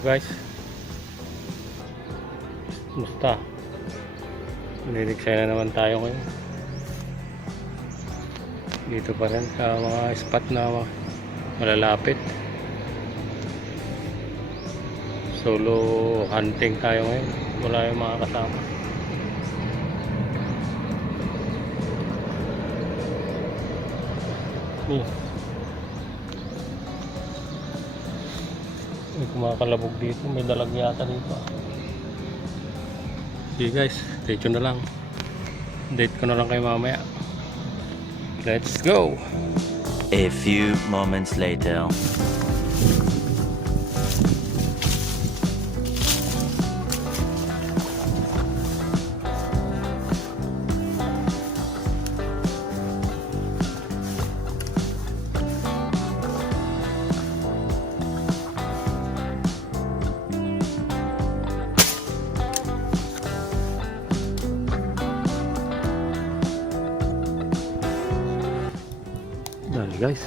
guys, musta? Niliksaya na naman tayo ngayon. Dito pa rin sa mga spot na malalapit. Solo hunting tayo ngayon. Wala yung mga kasama. May kumakalabog dito. May dalag yata dito. Okay guys, stay tuned na lang. Date ko na lang kayo mamaya. Let's go! A few moments later. Dali guys,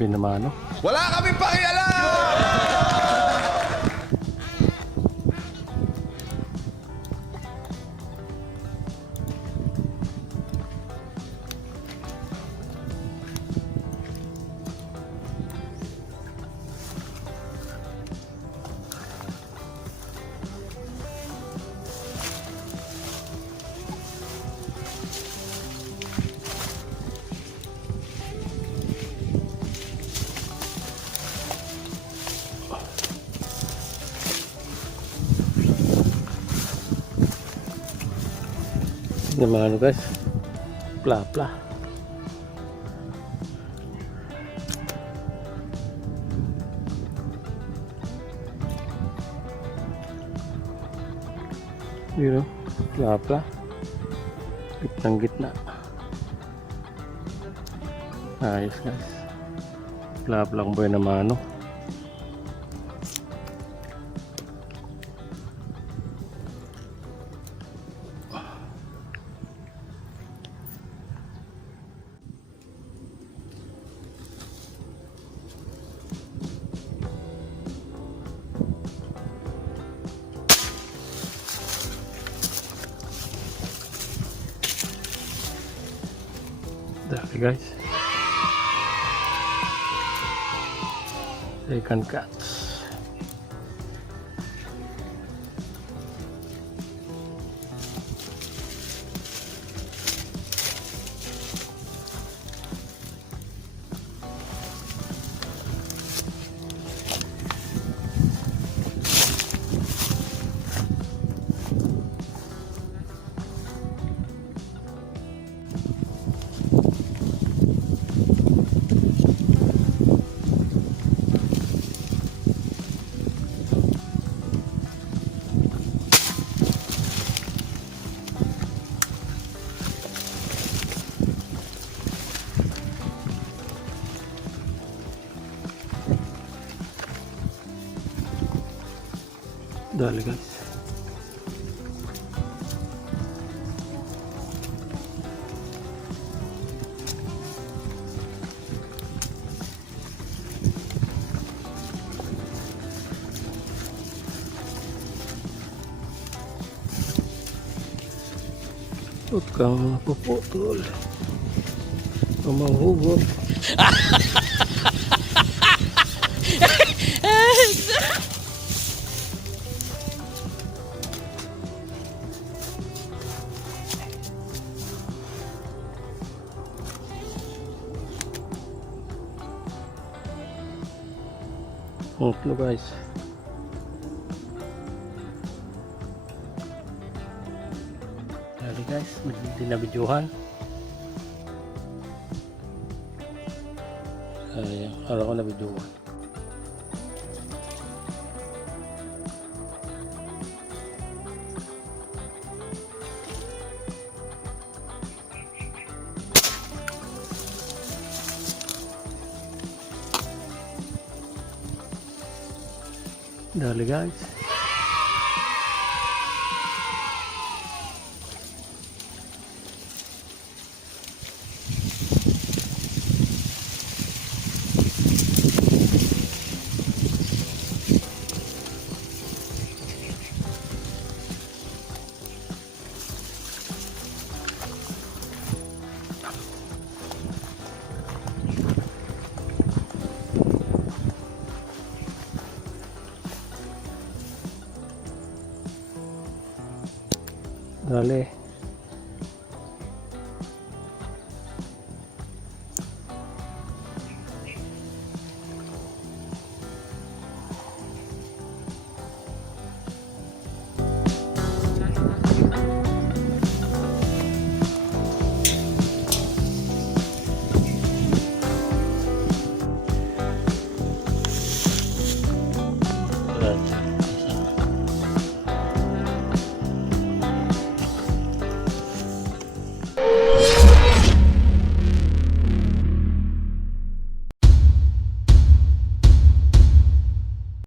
binamano. Wala kaming pakialam! Binamano guys, pla. Yun o, pla. Gitnang gitna. Ayos guys. Pla ang buhay na mano. Dami guys. Second catch. Dali guys. Huwag kang mapuputol. Ang manghugot. Utlo guys. Dali guys, hindi na videohan. Ayan, araw ko na videohan. Dali guys.